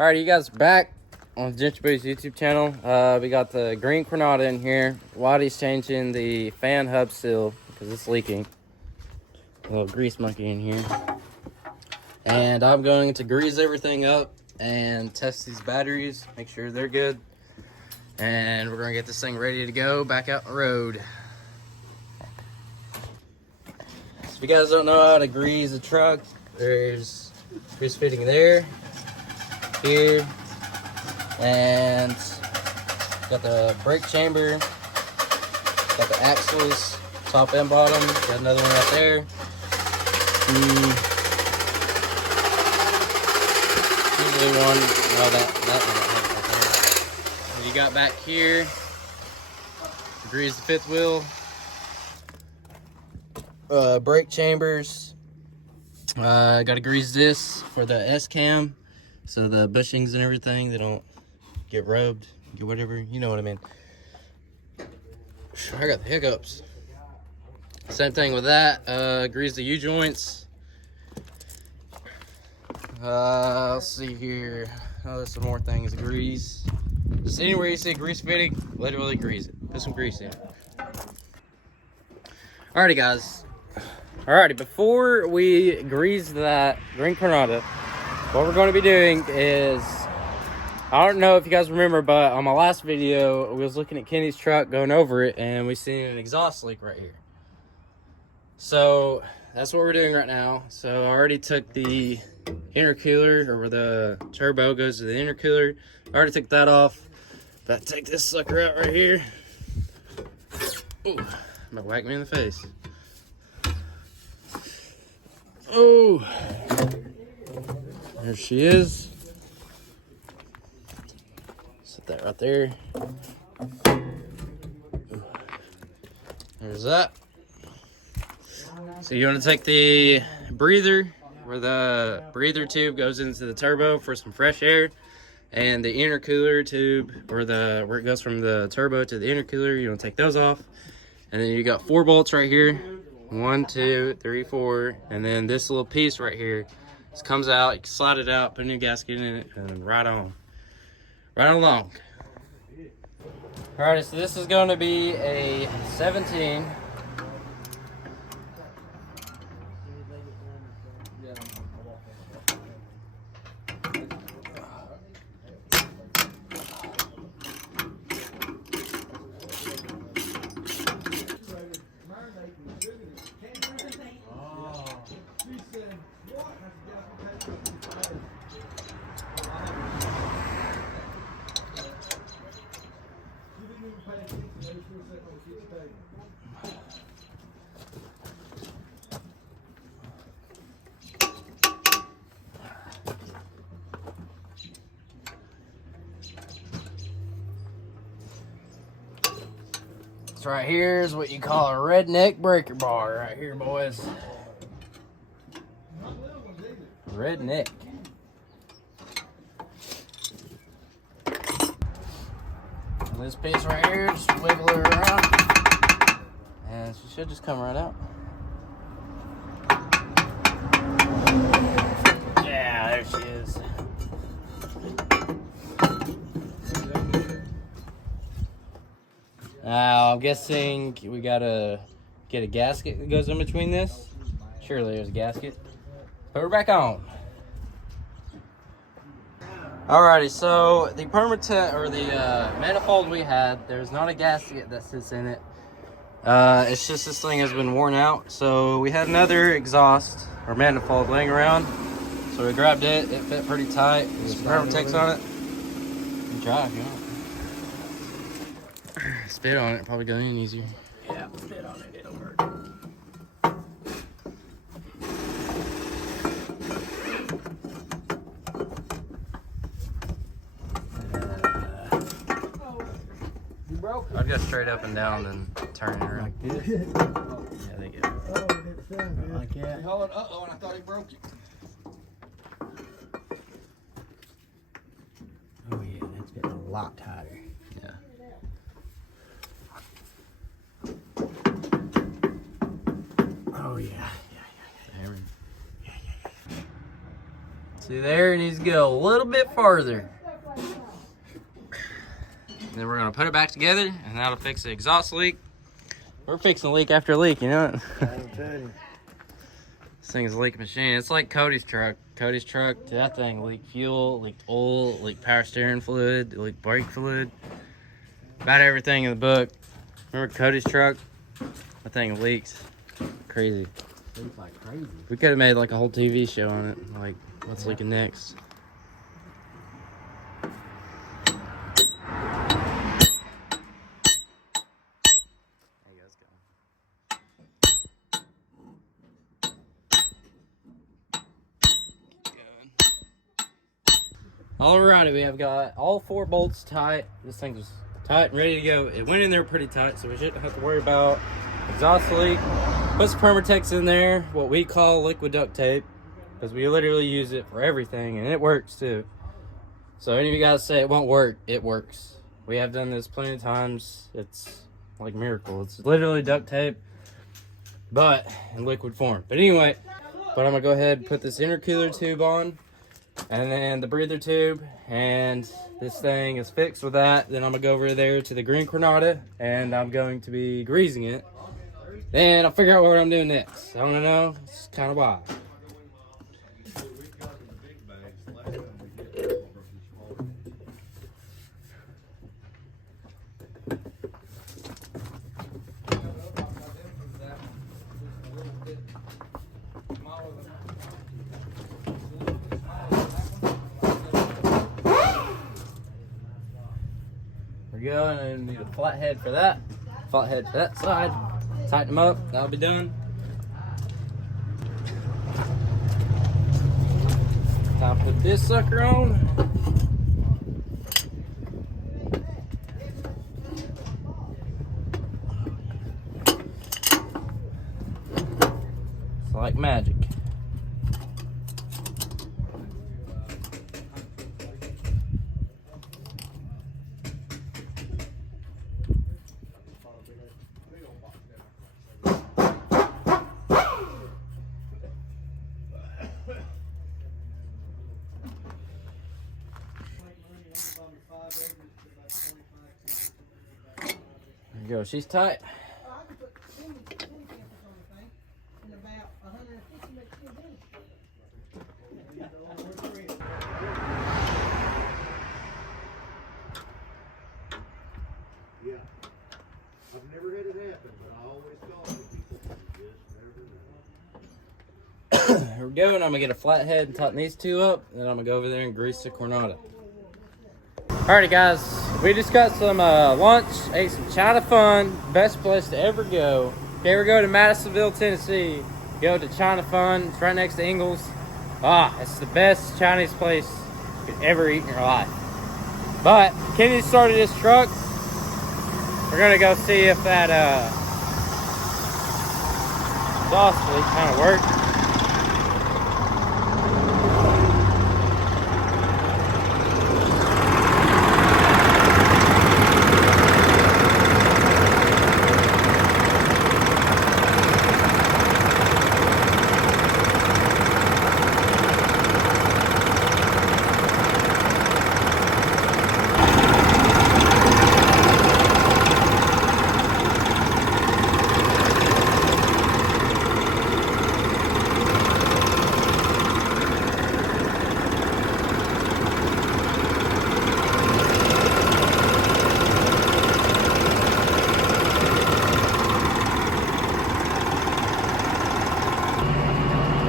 Alright, you guys are back on Gentry Boo's YouTube channel. We got the green Granada in here. Waddy's changing the fan hub seal because it's leaking. A little grease monkey in here. And I'm going to grease everything up and test these batteries, make sure they're good. And we're going to get this thing ready to go back out the road. So if you guys don't know how to grease a truck, there's grease fitting there, here, and got the brake chamber, got the axles, top and bottom, got another one right there. Usually one, no, that one right there. And you got back here, grease the fifth wheel, brake chambers. Got to grease this for the S-cam, so the bushings and everything, they don't get rubbed, get whatever, you know what I mean. I got the hiccups. Same thing with that. Grease the U-joints. Let's see here. Oh, there's some more things to grease. Just anywhere you see grease fitting, literally grease it. Put some grease in it. Alrighty, guys. Alrighty, before we grease that green Granada, what we're going to be doing is, I don't know if you guys remember, but on my last video, we was looking at Kenny's truck, going over it, and we seen an exhaust leak right here. So that's what we're doing right now. So I already took the intercooler, or where the turbo goes to the intercooler. I already took that off. About to take this sucker out right here. Ooh, about to whack me in the face. Oh, there she is. Set that right there. There's that. So you want to take the breather, where the breather tube goes into the turbo for some fresh air, and the intercooler tube, where it goes from the turbo to the intercooler, you want to take those off. And then you got 4 bolts right here. 1, 2, 3, 4, and then this little piece right here just comes out. You can slide it out, put a new gasket in it, and right along. Alright, so this is going to be a 17. This right here is what you call a redneck breaker bar right here, boys. Redneck. And this piece right here, just wiggle her around, and she should just come right out. Yeah, there she is. Now, I'm guessing we gotta get a gasket that goes in between this. Surely there's a gasket. Put her back on. Alrighty, so the permatent, or the manifold we had, there's not a gasket that sits in it. It's just this thing has been worn out. So we had another exhaust or manifold laying around. So we grabbed it. It fit pretty tight. There's some permatex on it. You can try if you want. Spit on it, probably go in easier. Yeah, spit on it, it'll work. You broke it. I'd go straight up and down and turn it around. Like this? Yeah, they get it. Oh, it didn't sound good. Like that. Uh-oh, and I thought he broke it. Oh yeah, that's getting a lot tighter. Yeah. Oh yeah. See there, it needs to go a little bit farther. Then we're gonna put it back together, and that'll fix the exhaust leak. We're fixing leak after leak, you know? This thing is a leak machine. It's like Cody's truck. Cody's truck, that thing leaked fuel, leaked oil, leaked power steering fluid, leaked brake fluid. About everything in the book. Remember Cody's truck? That thing leaks. Crazy. Leaks like crazy. We could have made like a whole TV show on it. Like, what's leaking next? Alrighty, we have got all 4 bolts tight. This thing was tight and ready to go. It went in there pretty tight, so we shouldn't have to worry about exhaust leak. Put some Permatex in there, what we call liquid duct tape, because we literally use it for everything, and it works too. So any of you guys say it won't work, it works. We have done this plenty of times. It's like a miracle. It's literally duct tape, but in liquid form. But anyway, I'm gonna go ahead and put this intercooler tube on, and then the breather tube, and this thing is fixed with that. Then I'm gonna go over there to the green Granada, and I'm going to be greasing it. Then I'll figure out what I'm doing next. I don't know. It's kind of wild. There we go, and I need a flathead for that. Flathead for that side. Tighten them up, that'll be done. Time to put this sucker on. It's like magic. There you go, she's tight. Yeah. I've never had it happen, but I always thought people just never know. Here we go, and I'm gonna get a flathead and tighten these 2 up, and then I'm gonna go over there and grease the Granada. Alrighty guys, we just got some lunch, ate some China Fun, best place to ever go. If you ever go to Madisonville, Tennessee, go to China Fun, it's right next to Ingles. It's the best Chinese place you could ever eat in your life. But Kenny started his truck. We're gonna go see if that exhaust leak kind of works.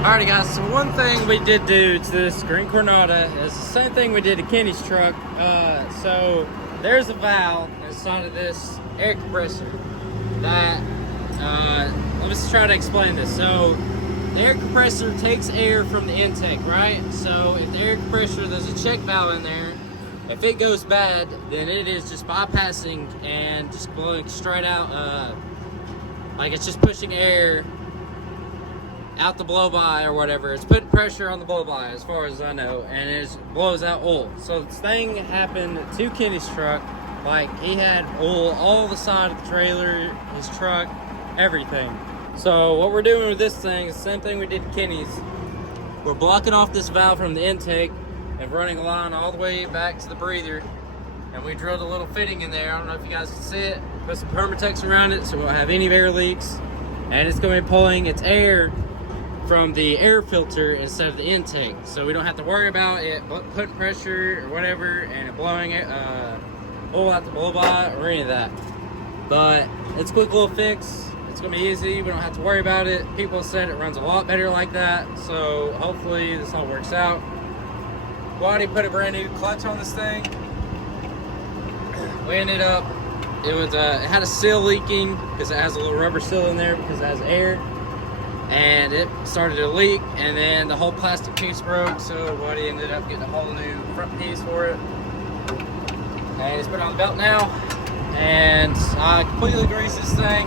Alrighty guys, so one thing we did do to this green Granada is the same thing we did to Kenny's truck. So there's a valve inside of this air compressor that, let me just try to explain this. So the air compressor takes air from the intake, right? So if the air compressor, there's a check valve in there, if it goes bad, then it is just bypassing and just blowing straight out, like it's just pushing air out the blow-by or whatever. It's putting pressure on the blow-by as far as I know, and it blows out oil. So this thing happened to Kenny's truck. Like, he had oil all the side of the trailer, his truck, everything. So what we're doing with this thing is the same thing we did to Kenny's. we're blocking off this valve from the intake and running a line all the way back to the breather. And we drilled a little fitting in there. I don't know if you guys can see it. Put some Permatex around it so we won't have any air leaks. And it's going to be pulling its air from the air filter instead of the intake. So we don't have to worry about it putting pressure or whatever and it blowing it, oil out the blow by or any of that. But it's a quick little fix. It's going to be easy. We don't have to worry about it. People said it runs a lot better like that. So hopefully this all works out. We already put a brand new clutch on this thing. We ended up, it had a seal leaking because it has a little rubber seal in there because it has air, and it started to leak, and then the whole plastic piece broke, so Buddy ended up getting a whole new front piece for it. And it's been on the belt now, and I completely greased this thing.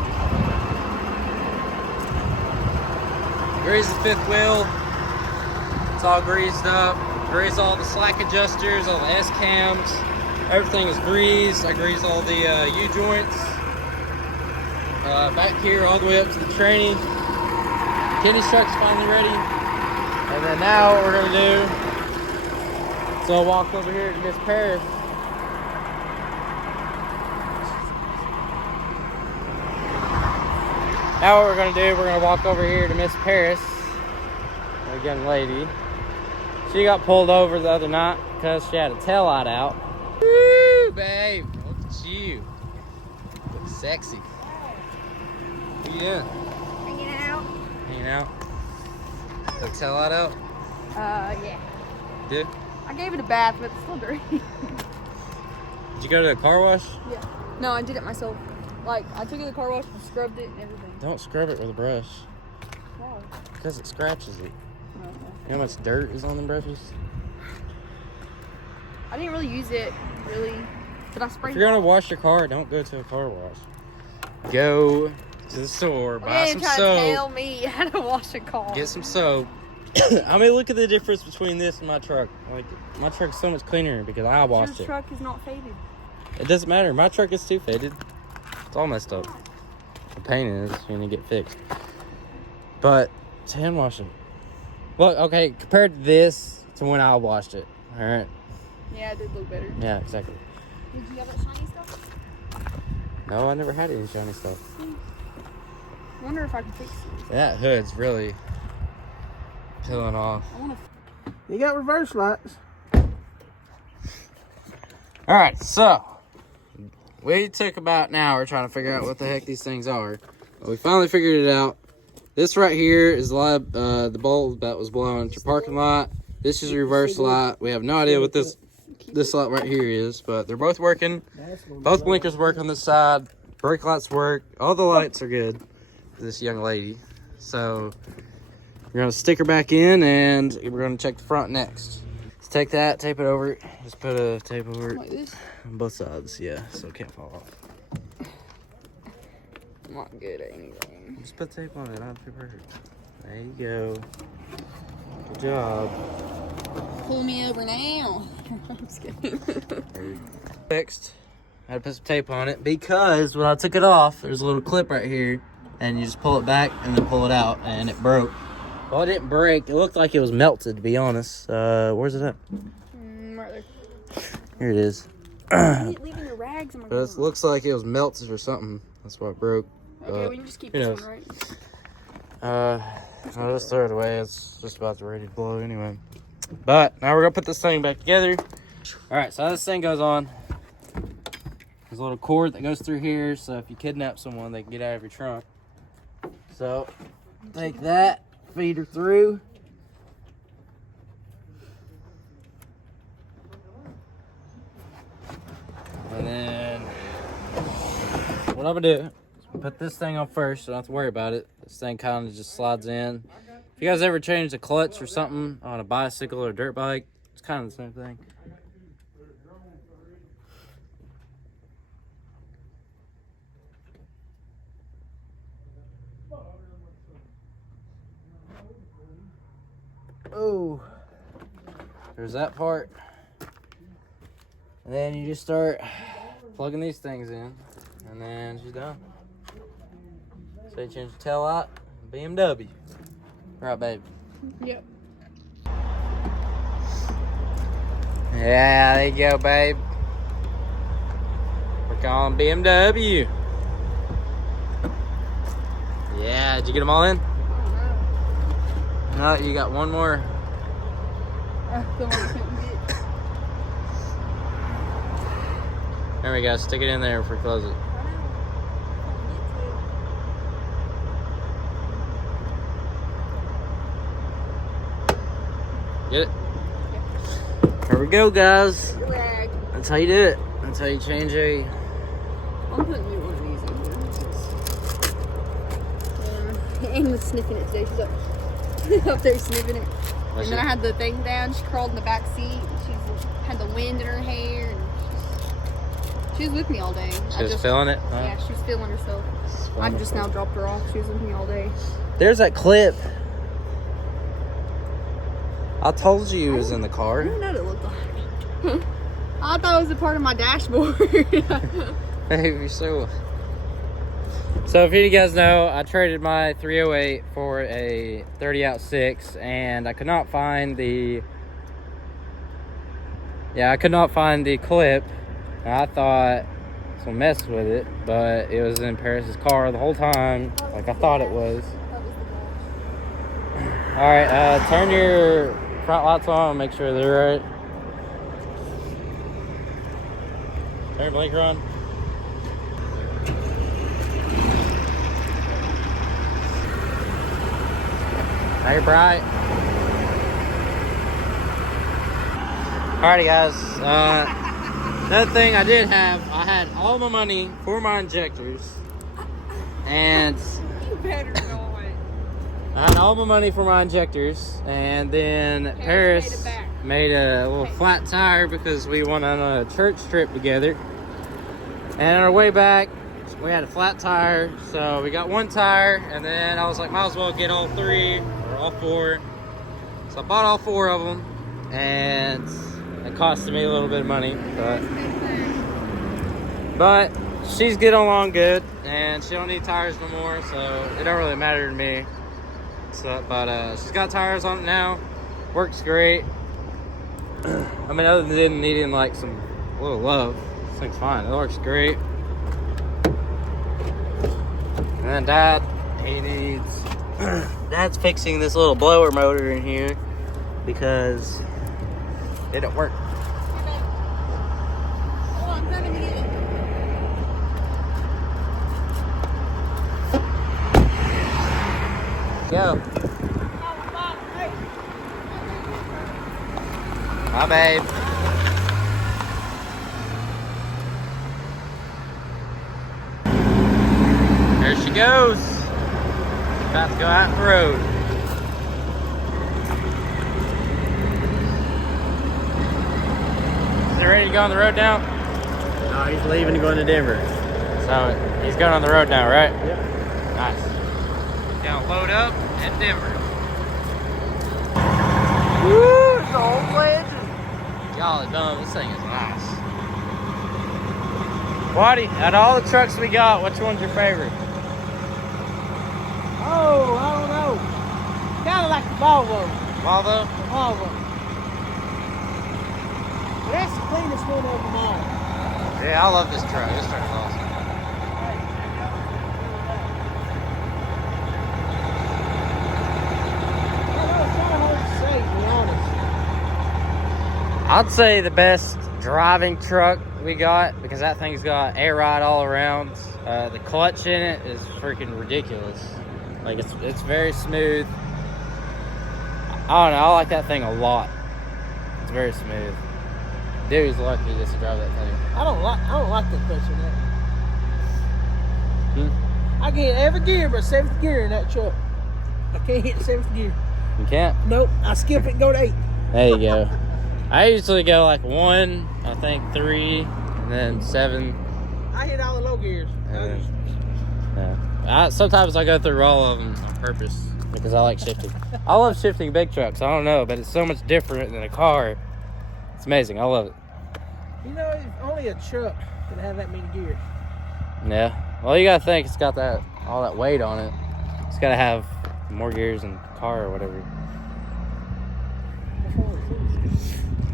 Greased the fifth wheel. It's all greased up. Greased all the slack adjusters, all the S-cams. Everything is greased. I greased all the U-joints. Back here all the way up to the tranny. Kenny's truck's finally ready. And then now what we're going to do, so I'll walk over here to Miss Paris. Now what we're going to do, we're going to walk over here to Miss Paris, a young lady. She got pulled over the other night because she had a tail light out. Woo, babe. Look at you. Look sexy. What are you doing? Hanging out. Hanging out? The tail light out? Yeah. Did? I gave it a bath, but it's still dirty. Did you go to the car wash? Yeah. No, I did it myself. Like, I took it to the car wash and scrubbed it and everything. Don't scrub it with a brush. Why? Because it scratches it. Okay. You know how much dirt is on them brushes? I didn't really use it, really. But I sprayed If you're going to wash your car, don't go to a car wash. Go to the store, buy some try soap. to tell me how to wash a car. Get some soap. I mean, look at the difference between this and my truck. Like, my truck's so much cleaner because I washed Your it. truck is not faded. It doesn't matter. My truck is too faded. It's all messed up. The paint is when you get fixed. But it's hand washing. Look, okay, compared to this to when I washed it. All right. Yeah, it did look better. Yeah, exactly. Did you have that shiny stuff? No, I never had any shiny stuff. I wonder if I can fix it. That hood's really peeling off. I want to. You got reverse lights. All right, so we took about an hour trying to figure out what the heck these things are. But we finally figured it out. This right here is the bulb that was blowing at your parking lot. This is a reverse light. We have no idea what this light right here is, but they're both working. Both blinkers work on this side. Brake lights work. All the lights are good for this young lady. So we're gonna stick her back in, and we're gonna check the front next. Let's take that, tape it over it. Just put a tape over it Like this? on both sides, yeah, so it can't fall off. I'm not good at anything. Just put tape on it. That'll be perfect. There you go. Good job. Pull me over now. I'm just kidding. Fixed. I had to put some tape on it because when I took it off, there's a little clip right here, and you just pull it back and then pull it out, and it broke. Well, it didn't break. It looked like it was melted, to be honest. Where's it at? Right there. Here it is. Leaving the rags in my But it looks like it was melted or something. That's why it broke. Okay, we can just keep who this knows? one, right? I'll just throw it away. It's just about ready to blow anyway. But now we're gonna put this thing back together. All right, so how this thing goes on. There's a little cord that goes through here, so if you kidnap someone, they can get out of your trunk. So take that, feed her through. And then what I'm gonna do, put this thing on first, so don't have to worry about it. This thing kind of just slides in. If you guys ever change the clutch or something on a bicycle or a dirt bike, it's kind of the same thing. Oh, there's that part. And then you just start plugging these things in, and then she's done. So you change the tail light, BMW. Right, babe? Yep. Yeah, there you go, babe. We're calling BMW. Yeah, did you get them all in? No, you got one more. There we go. Stick it in there before we close it. Get it? Here we go, guys. That's how you do it. That's how you change a... I'm putting you one of these in here. Amy was sniffing it today. She's up there sniffing it. And then I had the thing down. She crawled in the back seat. She had the wind in her hair. And she was with me all day. She was feeling it? Huh? Yeah, she was feeling herself. I just now dropped her off. She was with me all day. There's that clip. I told you it was in the I car. didn't know what it looked like. I thought it was a part of my dashboard. Maybe so. So if you guys know, I traded my 308 for a 30-06, and I could not find the... Yeah, I could not find the clip. I thought someone messed with it, but it was in Paris's car the whole time, like I thought it was. All right, turn your front lights on and make sure they're right. Turn your blinker on. Now you're bright. Alrighty, guys. Another thing I did have, I had all my money for my injectors, and You better know it. I had all my money for my injectors, and then Paris made a little flat tire because we went on a church trip together. And on our way back, we had a flat tire, so we got one tire, and then I was like, might as well get all three, or all four. So I bought all four of them, and it costed me a little bit of money, but she's getting along good, and she don't need tires no more, so it don't really matter to me. So, but she's got tires on it now, works great. I mean, other than needing like some little love, this thing's fine. It works great. And then Dad, he needs... Dad's fixing this little blower motor in here because it didn't work. Go. Bye, babe. There she goes. About to go out the road. Is he ready to go on the road now? No, he's leaving and going to Denver. So he's going on the road now, right? Yep. Nice. He's gonna load up at Denver. Woo, it's the old legend. Y'all are dumb. This thing is nice. Waddy, out of all the trucks we got, which one's your favorite? Oh, I don't know. Kind of like the Volvo. Volvo? The Volvo. But that's the cleanest one of them all. Yeah, I love this truck. This truck is awesome. I know it's kind of hard to say, to be honest. I'd say the best driving truck we got, because that thing's got air ride all around. The clutch in it is freaking ridiculous. Like it's very smooth. I don't know, I like that thing a lot. It's very smooth. Dude's lucky just to drive that thing. I don't like the clutch in that. Hmm? I get every gear but 7th gear in that truck. I can't hit 7th gear. You can't? Nope, I skip it and go to 8. There you go. I usually go like 1, I think 3, and then 7. I hit all the low gears. Yeah. Sometimes I go through all of them on purpose because I like shifting. I love shifting big trucks. I don't know, but it's so much different than a car. It's amazing. I love it. You know, if only a truck could have that many gears. Yeah. Well, you gotta think it's got all that weight on it. It's gotta have more gears than a car or whatever.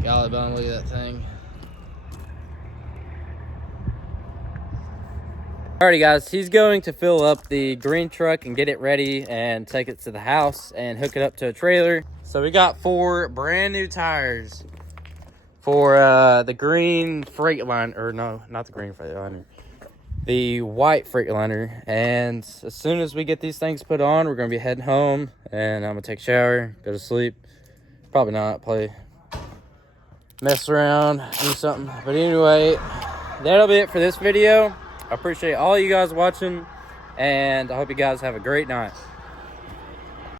Golly bun, look at that thing. Alrighty guys, he's going to fill up the green truck and get it ready and take it to the house and hook it up to a trailer. So we got 4 brand new tires for the green Freightliner, or no, not the green Freightliner, the white Freightliner. And as soon as we get these things put on, we're gonna be heading home and I'm gonna take a shower, go to sleep. Probably not, play, mess around, do something. But anyway, that'll be it for this video. I appreciate all you guys watching, and I hope you guys have a great night.